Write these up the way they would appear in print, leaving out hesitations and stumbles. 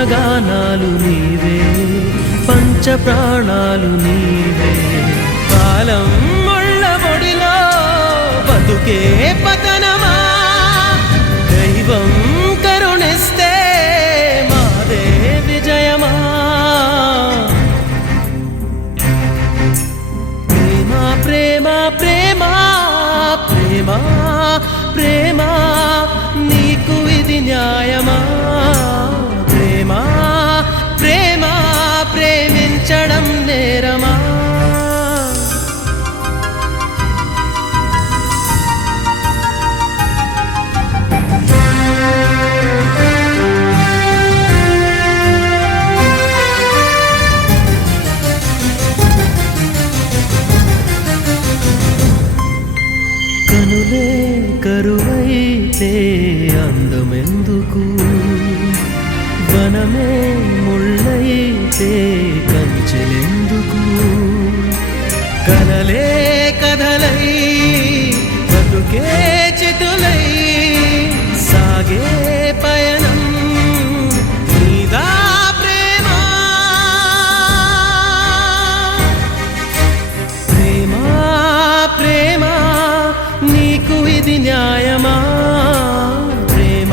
మౌనగానాలు నీవే పంచ ప్రాణాలు నీవే కాలం ముళ్ళ ఒడిలో బతుకే పతనమా దైవం కరుణిస్తే మాదే విజయమా ప్రేమ ప్రేమ ప్రేమ ప్రేమ నీకు ఇది న్యాయమా ప్రేమ ప్రేమ ప్రేమించడం నేరమా కనులే కరువైతే అందమెందుకు వనమే ముళ్ళైతే కంచెలెందుకు కలలే కథలై బతుకే చితులై సాగే పయనం నీదా ప్రేమ ప్రేమ ప్రేమ నీకు ఇది న్యాయమా ప్రేమ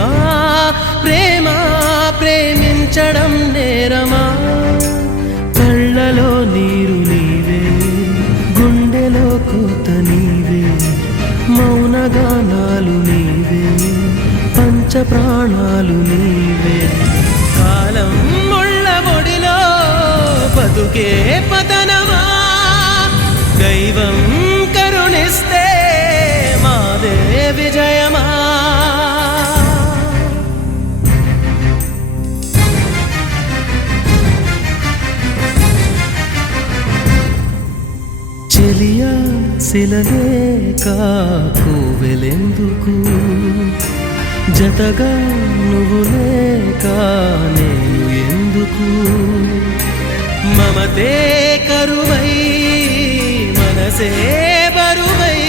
ప్రేమ ప్రేమించడం నేరమా కళ్ళలో నీరు నీవే గుండెలో కోత నీవే మౌనగానాలు నీవే పంచ ప్రాణాలు నీవే కాలం ముళ్ళ ఒడిలో బతుకే పతనమా దైవం కరుణిస్తే మాదే విజయమా చెలియా శిలలేక కోవెలెందుకు జతగా నువ్వు లేక నేను ఎందుకు మమతే కరువై మనసే బరువై